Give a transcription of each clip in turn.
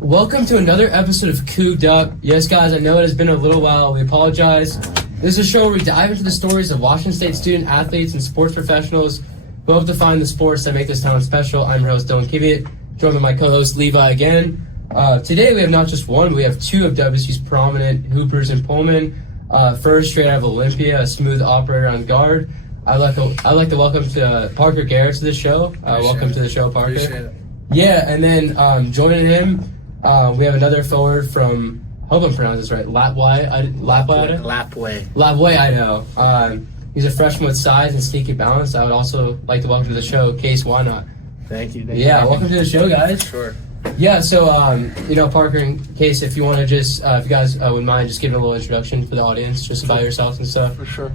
Welcome to another episode of Coug'd Up. Yes, guys, I know it has been a little while. We apologize. This is a show where we dive into the stories of Washington State student athletes and sports professionals who hope to find the sports that make this town special. I'm your host, Dylan Kiviat, joined by my co-host, Levi, again. Today, we have not just one, we have two of WC's prominent hoopers in Pullman. First, straight out of Olympia, a smooth operator on guard. I'd like to welcome to Parker Gerrits to the show. Welcome to the show, Parker. Appreciate it. Yeah, and then joining him, we have another forward from, I hope I'm pronouncing this right, Lapway, Idaho. He's a freshman with size and sneaky balance. I would also like to welcome to the show, Kase Wynott. Thank you. Welcome to the show, guys. Sure. Yeah, so, Parker and Kase, if you want to just, if you guys wouldn't mind just giving a little introduction for the audience, just about yourselves and stuff. For sure.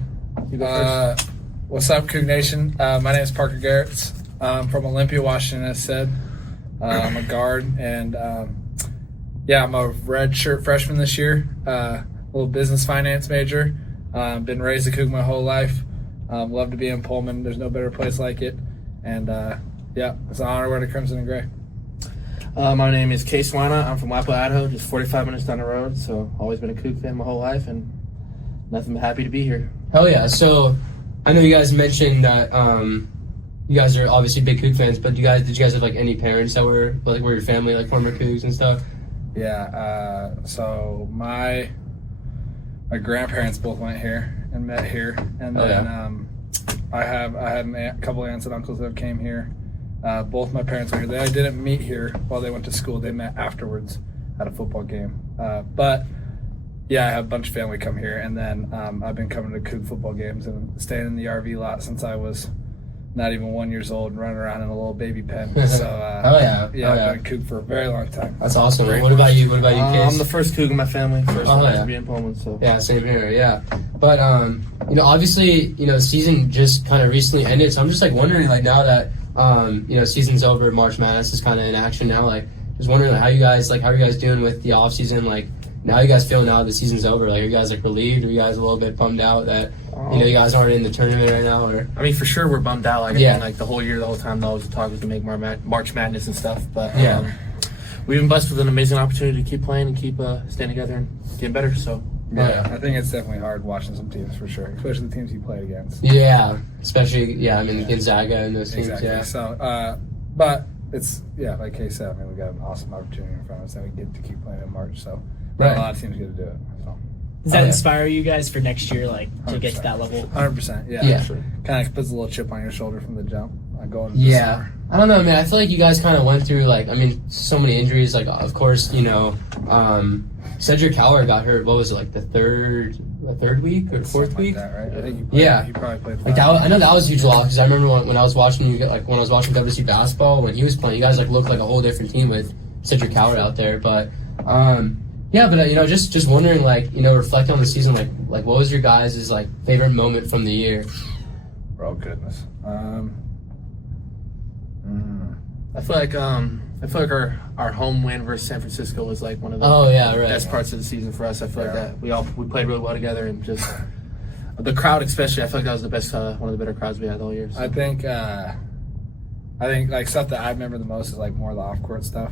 You go first. What's up, Coug Nation? My name is Parker Gerrits. I'm from Olympia, Washington, as said. I'm a guard, and I'm a redshirt freshman this year. Little business finance major. Been raised a Coug my whole life. Love to be in Pullman. There's no better place like it. And, it's an honor to wear the crimson and gray. My name is Kase Wynott. I'm from Lapway, Idaho, just 45 minutes down the road. So always been a Coug fan my whole life, and nothing but happy to be here. Hell yeah. So I know you guys mentioned that you guys are obviously big Coug fans, but did you guys have like any parents that were your family like former Cougs and stuff? Yeah. So my grandparents both went here and met here, and then I had a couple of aunts and uncles that came here. Both my parents were here. They didn't meet here while they went to school. They met afterwards at a football game. But I have a bunch of family come here, and then I've been coming to Coug football games and staying in the RV lot since I was not even 1 year old and running around in a little baby pen. So I've been a Coug for a very long time. That's awesome. What about you, Kase? I'm the first Coug in my family, first to be in Pullman. So yeah, same here. Yeah, but obviously, season just kind of recently ended, so I'm just like wondering, like now that season's over, March Madness is kind of in action now. Like, just wondering how are you guys doing with the off season? Like, now you guys feel now the season's over. Like, are you guys like relieved? Are you guys a little bit bummed out that you guys aren't in the tournament right now? Or I mean, for sure we're bummed out. Like, the whole year, the whole time, always the talk was to make March Madness and stuff. But we've been blessed with an amazing opportunity to keep playing and keep staying together and getting better. So. Yeah, I think it's definitely hard watching some teams for sure, especially the teams you played against. Yeah, especially Gonzaga and those teams. Exactly. Yeah. So, but it's like Kase said. I mean, we got an awesome opportunity in front of us, and we get to keep playing in March. So, a lot of teams get to do it. So. Does that inspire you guys for next year, like to get to that level? 100%. Yeah. Sure. Kind of puts a little chip on your shoulder from the jump. Going. Yeah. I don't know, man. I feel like you guys kind of went through so many injuries. Like, of course, Cedric Cowler got hurt. What was it, like the third week or fourth week? Like that, right? I think you probably played. I know that was a huge loss because I remember when I was watching when I was watching WC basketball when he was playing, you guys looked like a whole different team with Cedric Cowler out there. But just wondering, reflect on the season, like what was your guys' favorite moment from the year? Oh goodness. I feel like our home win versus San Francisco was like one of the best parts of the season for us. I feel like that we played really well together, and just the crowd especially. I feel like that was the best, one of the better crowds we had all year. So. I think stuff that I remember the most is more the off court stuff.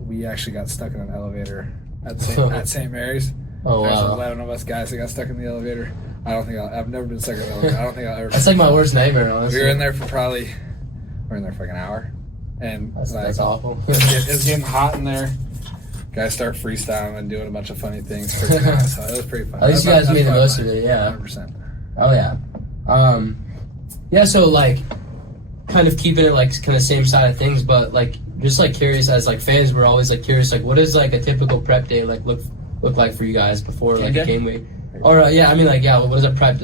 We actually got stuck in an elevator at St. Mary's. Oh wow! There's 11 of us guys that got stuck in the elevator. I've never been stuck in an elevator. I don't think I'll ever. That's like my worst nightmare, honestly. We were in there for like an hour. And that's awful. It's getting hot in there. Guys start freestyling and doing a bunch of funny things. So it was pretty fun. At least you guys made the most of it, yeah. 100%. Oh yeah. So kind of keeping it kind of same side of things, but just curious as fans, we're always curious what does a typical prep day look like for you guys before a game week? Or what is a prep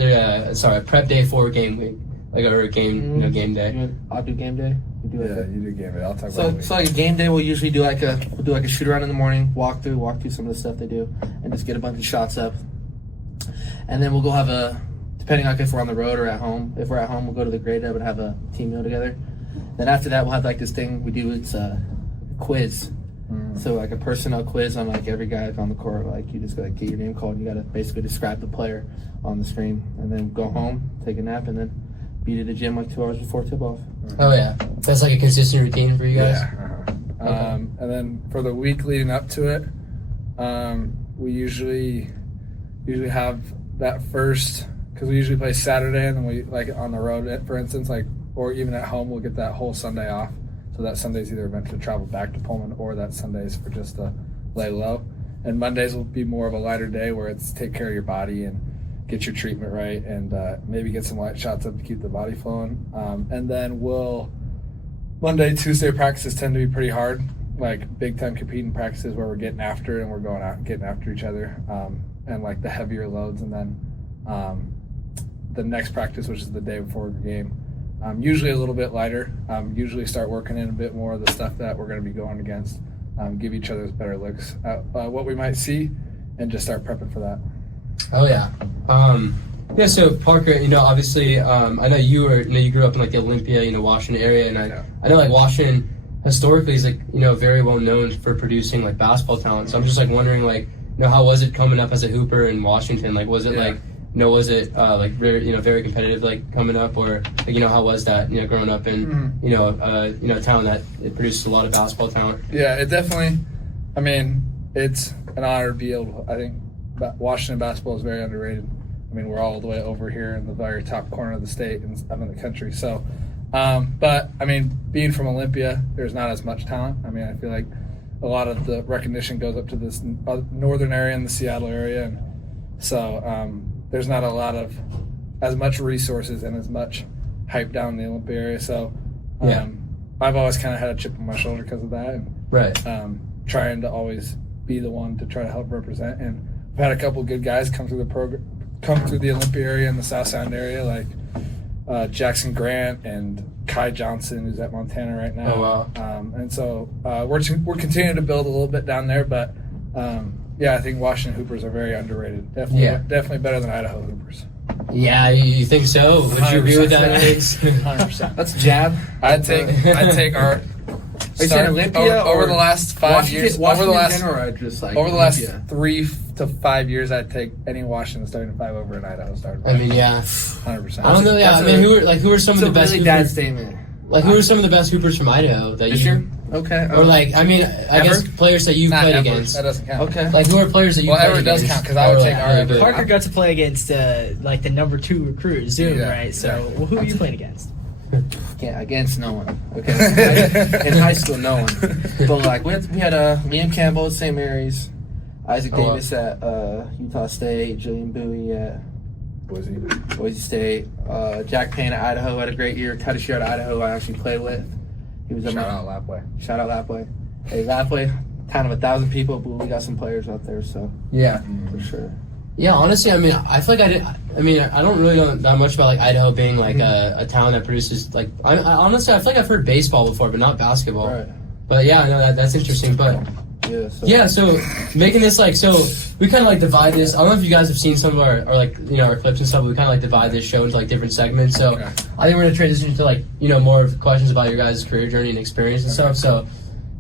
day for game week? Or a game game day. I'll do game day. You do game day. I'll talk about it. So a game day, we'll usually do a shoot around in the morning, walk through some of the stuff they do, and just get a bunch of shots up. And then we'll go have depending on if we're on the road or at home. If we're at home, we'll go to the Grade Dub and have a team meal together. Then after that, we'll have this thing we do. It's a quiz. So a personnel quiz on every guy on the court. You just get your name called. And you got to basically describe the player on the screen, and then go home, take a nap, and then be to the gym 2 hours before tip-off. Oh, yeah. That's a consistent routine for you guys? Yeah. And then for the week leading up to it, we usually have that first, because we usually play Saturday, and then we, like on the road, for instance, like, or even at home, we'll get that whole Sunday off. So that Sunday's either meant to travel back to Pullman, or that Sunday's for just to lay low. And Mondays will be more of a lighter day where it's take care of your body and get your treatment right, and maybe get some light shots up to keep the body flowing. And then Monday, Tuesday practices tend to be pretty hard, like big time competing practices where we're getting after it and we're going out and getting after each other, and like the heavier loads. And then the next practice, which is the day before the game, usually a little bit lighter. Usually start working in a bit more of the stuff that we're going to be going against, give each other better looks at what we might see, and just start prepping for that. Oh yeah. Yeah, so Parker, obviously, I know you grew up in like the Olympia, Washington area, and I know like Washington historically is like, very well known for producing like basketball talent. So I'm just like wondering, like, how was it coming up as a hooper in Washington? Like, was it like, was it like very, very competitive, like coming up, or like, how was that, growing up in, a town that it produced a lot of basketball talent? Yeah, it definitely, it's an honor to be able to, I think Washington basketball is very underrated. We're all the way over here in the very top corner of the state and up in the country. So, but being from Olympia, there's not as much talent. I feel like a lot of the recognition goes up to this northern area and the Seattle area, and so there's not a lot of as much resources and as much hype down in the Olympia area. So, I've always kind of had a chip on my shoulder because of that, and trying to always be the one to try to help represent. And we've had a couple good guys come through the Olympia area and the South Sound area, like Jackson Grant and Kai Johnson, who's at Montana right now. Oh, wow. And so we're continuing to build a little bit down there, but I think Washington Hoopers are very underrated. Definitely better than Idaho Hoopers. Yeah, you think so? Would you agree with that? 100%. That's a jab. I'd take our. Are you saying Olympia over the last 5 years? Over the last 3 to 5 years, I'd take any Washington starting five over an Idaho starting. 100%. I don't know. Yeah, who are some of the best? Really dad statement. Like, who are some of the best hoopers from Idaho that this year? Okay. Or like, I guess players that you've played against. That doesn't count. Okay. Like, who are players that you played against? Well, ever does count, because I would take our ever. Parker got to play against like the number 2 recruit, Zoom, right? So, who are you playing against? Against no one. Okay. In high school, no one. But like we had Liam Campbell at St. Mary's, Isaac Davis at Utah State, Julian Bowie at Boise State, Jack Payne at Idaho had a great year. Tadashir at Idaho I actually played with. He was Shout out Lapway. Hey, Lapway, town of 1,000 people, but we got some players out there, so for sure. Yeah, honestly, I feel like I don't really know that much about like Idaho being like a town that produces like. I honestly, I feel like I've heard baseball before, but not basketball. Right. But yeah, no, that's interesting. But so making this like, so we kind of like divide this. I don't know if you guys have seen some of our like our clips and stuff. But we kind of like divide this show into like different segments. So I think we're gonna transition to like more of questions about your guys' career journey and experience and stuff. So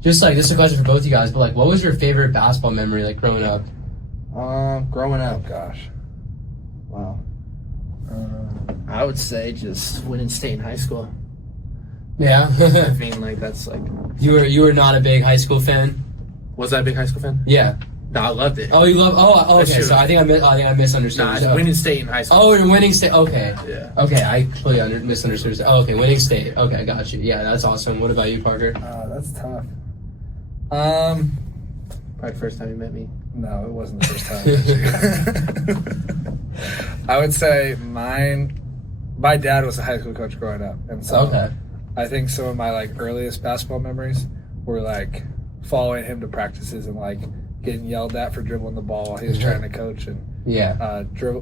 just like this is a question for both of you guys. But like, what was your favorite basketball memory like growing up? Growing up, gosh, wow. I would say just winning state in high school. Yeah. Like that's like. You were not a big high school fan. Was I a big high school fan? Yeah. No, I loved it. Oh, you love? Oh, okay. So I think I misunderstood. Nah, winning state in high school. Oh, you're winning state. Okay. Yeah. Okay, I completely misunderstood. Oh, okay, winning state. Okay, I got you. Yeah, that's awesome. What about you, Parker? That's tough. Probably first time you met me. No, it wasn't the first time. I would say my dad was a high school coach growing up, and so I think some of my like earliest basketball memories were like following him to practices and like getting yelled at for dribbling the ball while he was trying to coach, and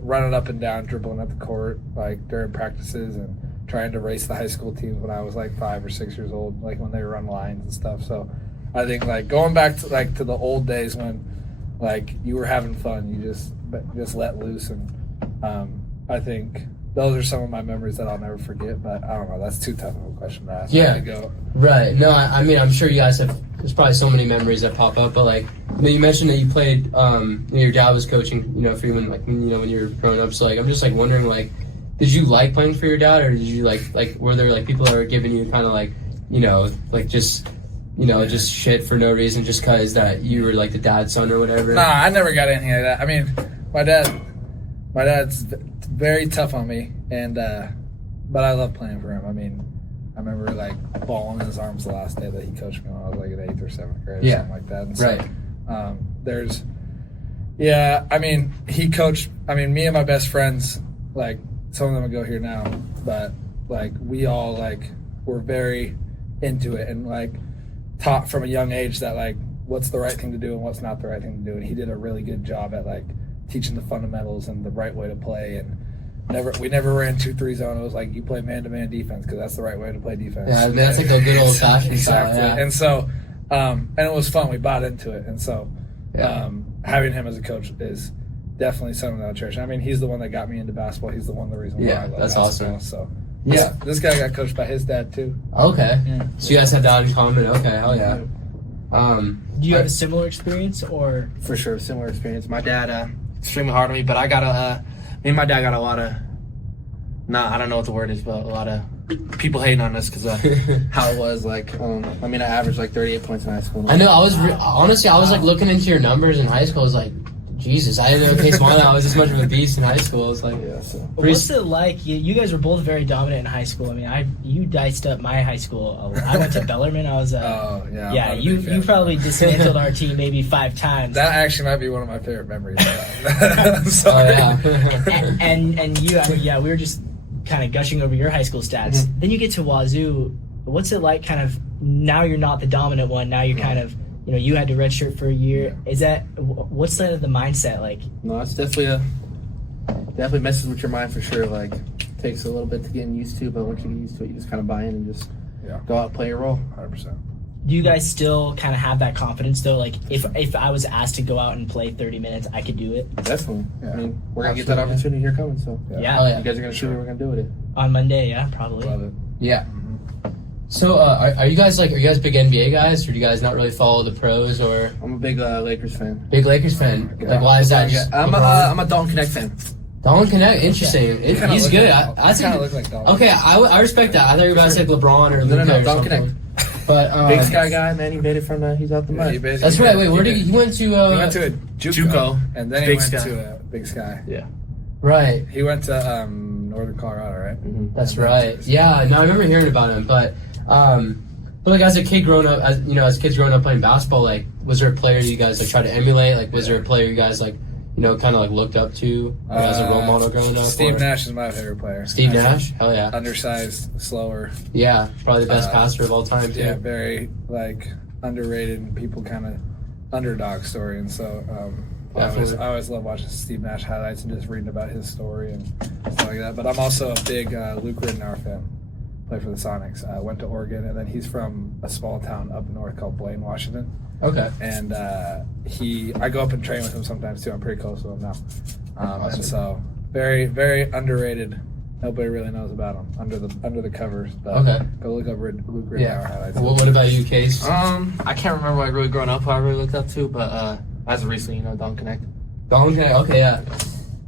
running up and down, dribbling at the court like during practices, and trying to race the high school teams when I was like 5 or 6 years old, like when they run lines and stuff. So I think like going back to like to the old days when like you were having fun, you just let loose, and I think those are some of my memories that I'll never forget. But I don't know, that's too tough of a question to ask. Yeah, right. No, I'm sure you guys have. There's probably so many memories that pop up, but like you mentioned that you played. Your dad was coaching, for you when you were growing up. So like I'm just like wondering, like, did you like playing for your dad, or did you like were there like people that were giving you kind of like like just just shit for no reason, just because that you were like the dad's son or whatever? Nah, I never got anything like that. I mean, my dad's very tough on me, and but I love playing for him. I mean, I remember like balling in his arms the last day that he coached me when I was like in 8th or 7th grade or something like that. And so, I mean, he coached. I mean, me and my best friends, like some of them would go here now, but like we all like were very into it and like taught from a young age that like what's the right thing to do and what's not the right thing to do. And he did a really good job at like teaching the fundamentals and the right way to play. And we never ran 2-3 zone. It was like you play man-to-man defense because that's the right way to play defense. Yeah, that's like a good old fashioned exactly. style. Yeah. And so, and it was fun. We bought into it, and so having him as a coach is definitely something that I cherish. I mean, he's the one that got me into basketball. He's the reason why I love that's basketball. awesome. So this guy got coached by his dad too. Okay. Yeah. So you guys have that in common. Okay. Hell yeah. Do you have a similar experience or? For sure, similar experience. My dad, extremely hard on me, but I got me and my dad got a lot of, I don't know what the word is, but a lot of people hating on us because how it was. Like, I mean, I averaged like 38 points in high school. I know. Honestly, I was like looking into your numbers in high school. I was like, Jesus, I didn't know Kase Wynott was this much of a beast in high school. It's like, what's it like? You guys were both very dominant in high school. I mean, you diced up my high school. I went to Bellarmine. I was, you probably dismantled our team maybe 5 times. That actually might be one of my favorite memories. and you, I mean, we were just kind of gushing over your high school stats. Then you get to Wazoo. What's it like? Kind of now you're not the dominant one. Now you're kind of. You had to redshirt for a year. Is that what's the mindset like? No, it's definitely messes with your mind for sure. Like, takes a little bit to get used to, but once you get used to it, you just kind of buy in and just go out and play your role. 100%. Do you guys still kind of have that confidence though? Like, if I was asked to go out and play 30 minutes, I could do it. Definitely. Yeah. I mean, we're gonna get that opportunity here coming. So you guys are gonna see what we're gonna do with it on Monday. Yeah, probably. Love it. Yeah. So, are you guys big NBA guys, or do you guys not really follow the pros? Or I'm a big Lakers fan. Big Lakers fan. Like, why is that? I'm a Dalton Connect fan. Dalton Connect, interesting. He's good. I kind of look like Dalton. Okay, I respect that. I thought you were about to say LeBron or Luka or Dalton something. Connect. But Big Sky guy, man. He made it from. He's out the mud. That's right. Wait, where did he went to? He went to a JUCO, and then he went to a Big Sky. Yeah. Right. He went to Northern Colorado, right? Mm-hmm. That's right. Yeah. No, I remember hearing about him, but like as a kid growing up, as kids growing up playing basketball, like, was there a player you guys like try to emulate? Like, was there a player you guys like, kind of like looked up to as a role model growing up? Steve Nash is my favorite player. Steve Nash? Hell yeah. Undersized, slower. Yeah, probably the best passer of all time too. Yeah, very like underrated and people kind of underdog story, and so I always love watching Steve Nash highlights and just reading about his story and stuff like that. But I'm also a big Luke Ridnour fan. Play for the Sonics. Went to Oregon, and then he's from a small town up north called Blaine, Washington. Okay. And I go up and train with him sometimes too. I'm pretty close with him now. Awesome. And so very, very underrated. Nobody really knows about him under the covers. But go look up Luke Ridnour highlights. What about you, Kase? I can't remember like really growing up who I really looked up to, but as of recently, Dalton Connect. Dalton Connect. Okay, yeah.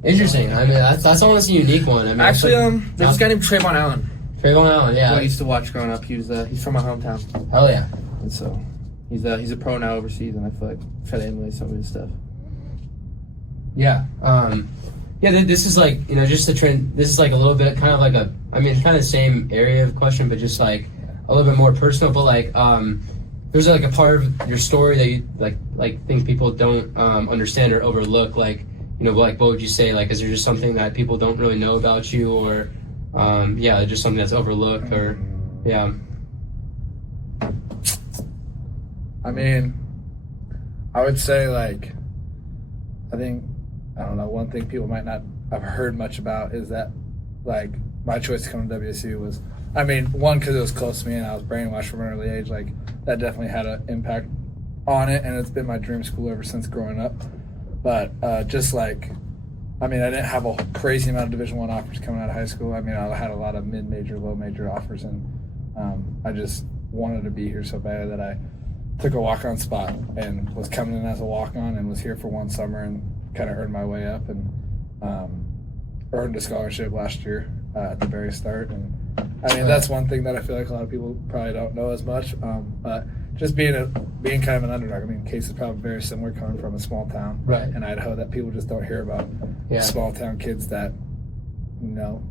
Interesting. I mean, that's almost a unique one. I mean, actually, there's this guy named Trayvon Allen. Trayvon Allen, yeah. Who I used to watch growing up. He's from my hometown. Hell yeah. And so he's a pro now overseas, and I feel like I try to emulate some of his stuff. Yeah. This is like, just a trend. This is like a little bit kind of like it's kind of the same area of question, but just like a little bit more personal. But like, there's like a part of your story that you like think people don't understand or overlook. Like, like what would you say? Like, is there just something that people don't really know about you, or just something that's overlooked, or I mean, I would say one thing people might not have heard much about is that like my choice to come to WSU was, one, because it was close to me and I was brainwashed from an early age. Like, that definitely had an impact on it, and it's been my dream school ever since growing up. But I didn't have a crazy amount of Division I offers coming out of high school. I had a lot of mid-major, low-major offers, and I just wanted to be here so bad that I took a walk-on spot and was coming in as a walk-on and was here for one summer and kind of earned my way up and earned a scholarship last year at the very start. And that's one thing that I feel like a lot of people probably don't know as much. But just being kind of an underdog. I mean, Kase is probably very similar, coming from a small town in Idaho that people just don't hear about. Small town kids that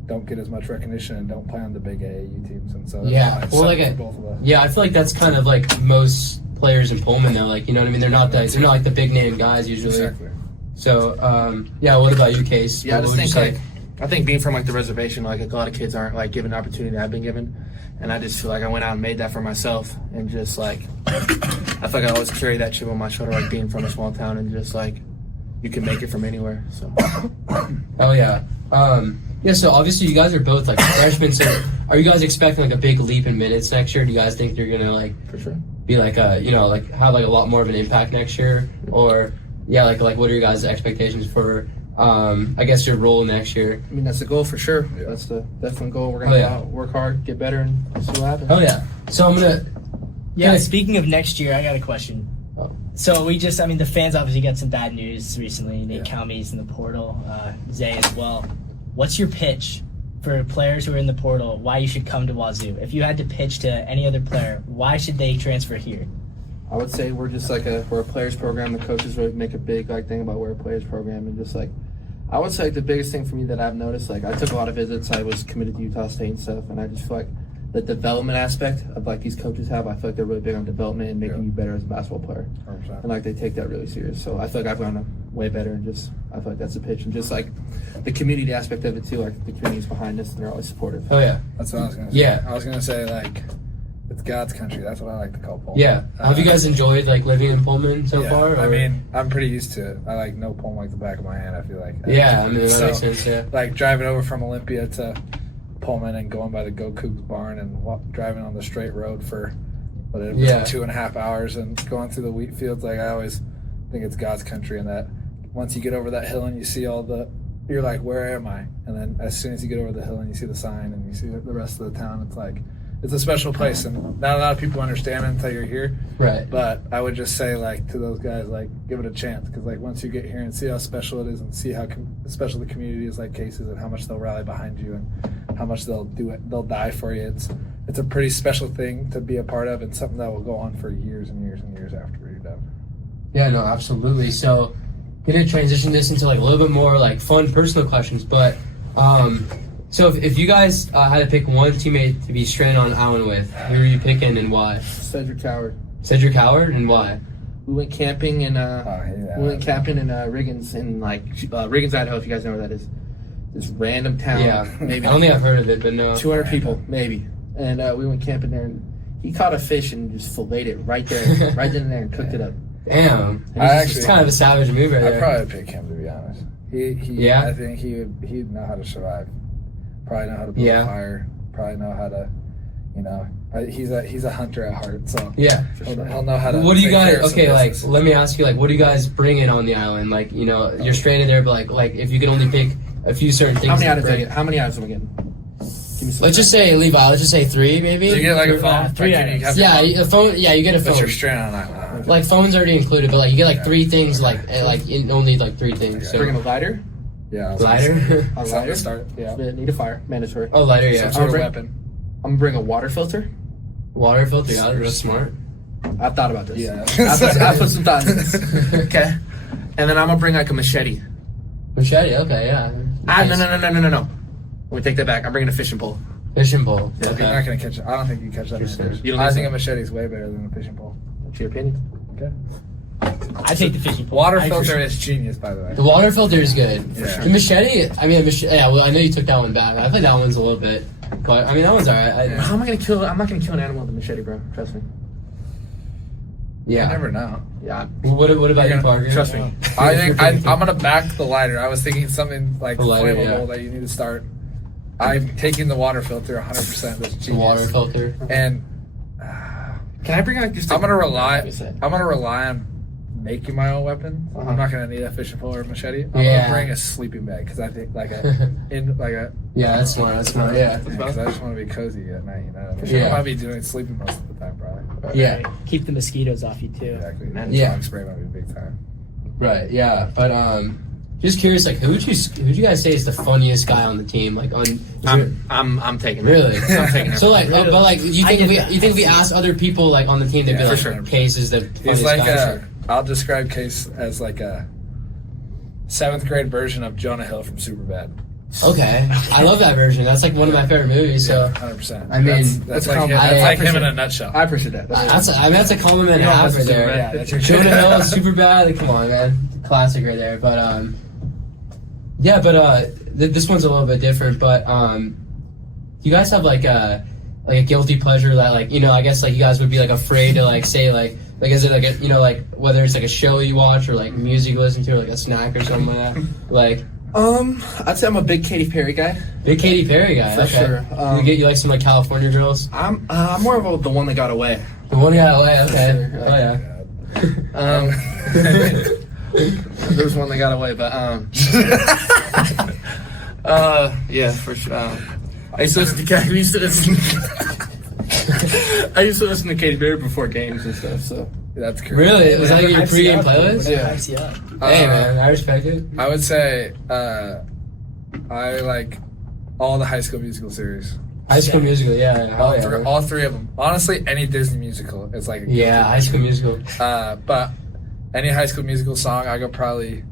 don't get as much recognition and don't play on the big AAU teams, and so I feel like that's kind of like most players in Pullman though. Like, you know what I mean? They're not like the big name guys usually. Exactly. So what about you, Kase? Yeah, I think being from like the reservation, like a lot of kids aren't like given the opportunity I've been given, and I just feel like I went out and made that for myself, and just like I feel like I always carry that chip on my shoulder, like being from a small town, and just like you can make it from anywhere. So. Oh yeah. So obviously you guys are both like freshmen. So are you guys expecting like a big leap in minutes next year? Do you guys think you're gonna like for sure be like like have like a lot more of an impact next year, or like what are your guys' expectations for I guess your role next year? I mean, that's the goal for sure. Yeah. That's the definite goal. We're gonna go out, work hard, get better, and see what happens. Oh yeah. So I'm gonna. Yeah. Speaking of next year, I got a question. So the fans obviously got some bad news recently. Nate Calme's in the portal, Zay as well. What's your pitch for players who are in the portal, why you should come to Wazoo? If you had to pitch to any other player, why should they transfer here? I would say we're just like we're a players program. The coaches really make a big thing about we're a players program, and just like I would say the biggest thing for me that I've noticed, like I took a lot of visits. I was committed to Utah State and stuff, and I just feel like the development aspect of like these coaches have, I feel like they're really big on development and making you better as a basketball player. 100%. And like they take that really serious. So I feel like I've gone way better, and just I feel like that's the pitch, and just like the community aspect of it too. Like the community's behind us and they're always supportive. Oh yeah, that's what I was gonna say. Yeah, I was gonna say like it's God's country. That's what I like to call Pullman. Yeah. Have you guys enjoyed like living in Pullman so far? Or? I mean, I'm pretty used to it. I like know Pullman like the back of my hand. I feel like. Yeah, I mean that makes sense. Yeah. Like driving over from Olympia to Pullman and going by the Go Cougs barn and driving on the straight road for 2.5 hours and going through the wheat fields. Like I always think it's God's country, and that once you get over that hill and you see you're like, where am I? And then as soon as you get over the hill and you see the sign and you see the rest of the town, it's like it's a special place, and not a lot of people understand it until you're here. Right. But I would just say like to those guys, like give it a chance, because like once you get here and see how special it is and see how special the community is, like Kase, and how much they'll rally behind you and how much they'll do it, they'll die for you. It's a pretty special thing to be a part of, and something that will go on for years and years and years after you're done. Yeah, no, absolutely. So gonna transition this into like a little bit more like fun personal questions, but so if you guys had to pick one teammate to be stranded on an island with, who are you picking and why? Cedric Howard. Cedric Howard, and why? We went camping in Riggins in Riggins, Idaho. If you guys know where that is, this random town. Yeah, maybe I don't think I've heard of it, but no. 200 people, maybe. And we went camping there, and he caught a fish and just filleted it right there, right then and there, and cooked it up. Damn, it's kind of a savage move right there. I'd probably pick him, to be honest. I think he'd know how to survive. Probably know how to build a fire. Probably know how to, he's a hunter at heart. So he'll know how to. What do you guys? Okay, like let me ask you, like, what do you guys bring in on the island? Like, you're stranded there, but like if you can only pick a few certain things. How many items am I getting? Let's just say Levi. Let's just say 3, maybe. Do you get like a phone? 3 items. A phone. Yeah, you get a phone. But you're stranded on an island. Like phone's already included, but like you get like 3 things, only 3 things. So. Bringing a lighter. Yeah. Lighter. A lighter. Start. Yeah. Need a fire. Mandatory. Oh, lighter. Yeah. Some sort of weapon. I'm gonna bring a water filter. Water filter. Yeah, real smart. I've thought about this. Yeah. I put some thought in this. Okay. And then I'm gonna bring like a machete. Machete. Okay. Yeah. No. Let me take that back. I'm bringing a fishing pole. Fishing pole. Yeah, okay. You're not gonna catch it. I don't think you can catch that. I think a machete is way better than a fishing pole. What's your opinion? Okay. I take the fishing pole. Water filter is genius, by the way. The water filter is good. Yeah. The machete. Well, I know you took that one back. I think that one's a little bit. But that one's alright. How am I gonna kill? I'm not gonna kill an animal with a machete, bro. Trust me. Yeah. You never know. Yeah. What about you, Parker? Trust me. I think I'm gonna back the lighter. I was thinking something like flammable that you need to start. I'm taking the water filter 100%. That's genius. Water filter. And can I bring like just? I'm gonna rely on making my own weapon. I'm not gonna need a fishing pole or a machete. I'm gonna bring a sleeping bag, because I think Yeah, that's smart. That's smart. Yeah. Because I just want to be cozy at night. I might be doing sleeping most of the time, probably. Yeah. Keep the mosquitoes off you too. Exactly. Yeah. Dog spray might be big time. Right. Yeah. But just curious, like, who'd you guys say is the funniest guy on the team? Like, I'm taking it. Really? I'm taking it. So, like, but like, you think if we ask other people like on the team, they'd be like, sure. Kase is the He's funniest like guy. I'll describe Kase as like a 7th grade version of Jonah Hill from Superbad. Okay, I love that version. That's like one of my favorite movies. So 100%. I mean, that's that's like him, I that's like him appreciate in a it. nutshell. I appreciate that. that's a compliment and a half right there. Yeah, that's your Jonah Hill is super bad. Like, come on, man, classic right there. But this one's a little bit different. But you guys have like a guilty pleasure that, like, you know, I guess like you guys would be like afraid to like say like is it like a, you know, like whether it's like a show you watch or like music you listen to or like a snack or something like that, like. I'd say I'm a big Katy Perry guy. Big Katy Perry guy, For okay. sure. You like some like California girls? I'm more of the one that got away. The one got away, okay. Sure. Oh yeah. There's one that got away, but yeah, for sure. I used to listen to Katy Perry before games and stuff. So That's crazy. Really? Was that your Hypes you pregame up, playlist? what Yeah. hypes you up? Hey man, I respect it. I would say I like all the High School Musical series. High School Musical, yeah. Oh, yeah. All three of them. Honestly, any Disney musical is like a Yeah, High School Musical. but any High School Musical song, I could probably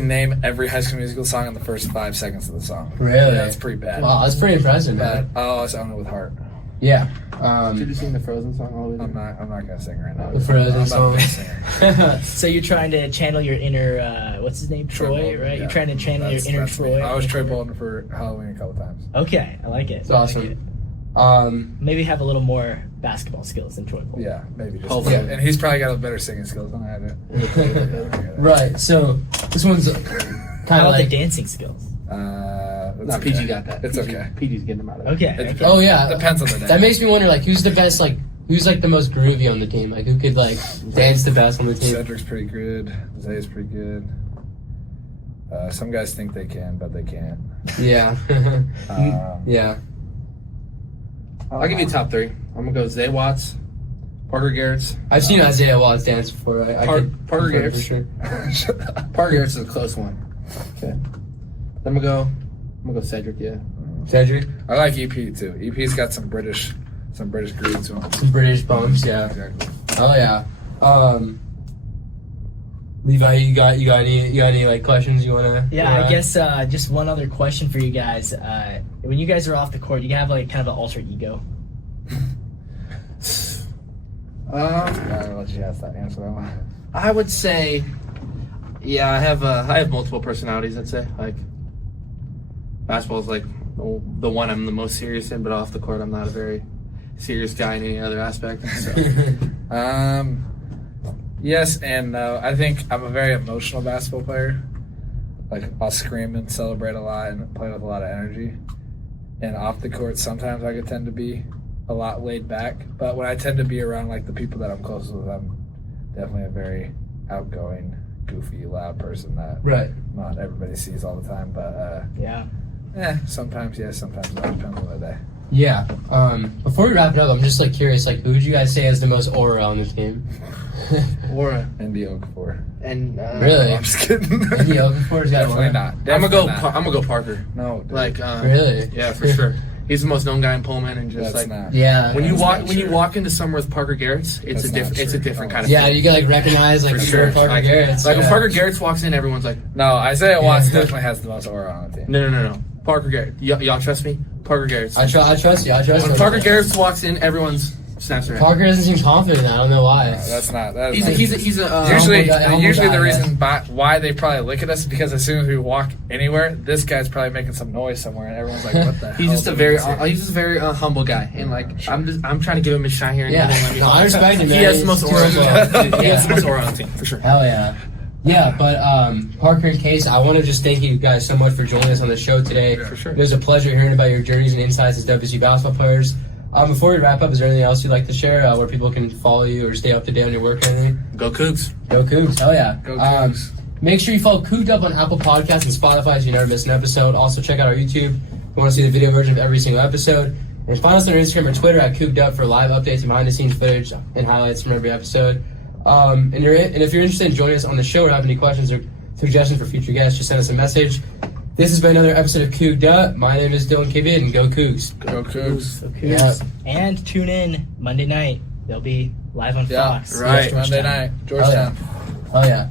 name every High School Musical song in the first 5 seconds of the song. Really? Yeah, that's pretty bad. Wow, that's pretty impressive, But man. I always own it with heart. Yeah. did you sing the Frozen song all the way? I'm not gonna sing right now. The Frozen I'm not song. a singer. So you're trying to channel your inner, what's his name, Troy, Bolton, right? yeah. You're trying to channel your That's inner me. Troy. I was Troy Bolton for Halloween a couple times. Okay, I like it. It's I like awesome. it. Maybe have a little more basketball skills than Troy Bolton. Yeah, maybe. Just Hopefully. And he's probably got a better singing skills than I do. Right, so this one's How kind about of like... the dancing skills? That's No, okay. PG got that. It's PG, okay. PG's getting them out of it. Okay. It okay. Oh, yeah. Depends on the day. That makes me wonder, like, who's the best, like, who's, like, the most groovy on the team? Like, who could, like, dance the best on the team? Cedric's pretty good. Zay's pretty good. Some guys think they can, but they can't. Yeah. Yeah. I'll give you top three. I'm gonna go Zay Watts, Parker Gerrits. I've seen Isaiah Watts dance before. I could Parker confirm for Gerrits. sure. Parker Gerrits is a close one. Okay. Then I'm gonna go Cedric. Yeah. Cedric? I like EP too. EP's got some British groove to him. Some British bumps, yeah. Exactly. Oh, yeah. Levi, you got any like questions you wanna? Yeah, I guess just one other question for you guys. When you guys are off the court, you have like kind of an alter ego. I'll let you answer that one. I would say, yeah, I have multiple personalities. I'd say like basketball is like the one I'm the most serious in, but off the court I'm not a very serious guy in any other aspect. So. Yes and no. I think I'm a very emotional basketball player. Like, I'll scream and celebrate a lot and play with a lot of energy. And off the court, sometimes I could tend to be a lot laid back. But when I tend to be around, like, the people that I'm closest with, I'm definitely a very outgoing, goofy, loud person that Right. not everybody sees all the time. But, sometimes yes, sometimes no. Depends on the day. Yeah. Before we wrap it up, I'm just like curious, like, who would you guys say has the most aura on the team? Aura Indy Okafor. and Really? I'm just kidding. Indy Okafor's got Definitely aura. not. I'm Definitely gonna not. go Parker. No, dude. Like Really? yeah, for sure. He's the most known guy in Pullman, and just That's like not. Yeah. when you That's walk not when you true. walk into somewhere with Parker Gerrits, That's it's a not different true. different kind of Yeah, thing. you can like recognize like For you're sure. Parker Like, Gerrits. Like when yeah. Parker Gerrits walks in, everyone's like, No, Isaiah Watts definitely has the most aura on the team. no. Parker Gerrits. y'all trust me? Parker Gerrits. I trust you. I trust When you. Parker Gerrits walks in, everyone's snaps their head. Parker doesn't seem confident. I don't know why. That's not. That is He's a usually humble usually guy, the yeah. reason why they probably look at us is because as soon as we walk anywhere, this guy's probably making some noise somewhere, and everyone's like, "What the hell?" He's just a did very we see?" he's just a very humble guy, and like Sure. I'm trying to give him his shine here. And Yeah. he won't let me. No, I respect him, He man. has the most He's aura. too humble. He has the most aura on the team for sure. Hell yeah. Yeah, but Parker and Kase, I want to just thank you guys so much for joining us on the show today. For sure. It was a pleasure hearing about your journeys and insights as WSU basketball players. Before we wrap up, is there anything else you'd like to share where people can follow you or stay up to date on your work or anything? Go Cougs. Go Cougs. Hell yeah. Go Cougs. Make sure you follow Coug'd Up on Apple Podcasts and Spotify so you never miss an episode. Also, check out our YouTube if you want to see the video version of every single episode. And find us on our Instagram or Twitter at Coug'd Up for live updates and behind-the-scenes footage and highlights from every episode. And if you're interested in joining us on the show or have any questions or suggestions for future guests, just send us a message. This has been another episode of Coug'd Up. My name is Dylan Kiviat, and go Cougs. Go Cougs. So Cougs. Yeah. And tune in Monday night. They'll be live on Yeah, Fox. right. Georgetown. Monday night, Georgetown. Oh, yeah.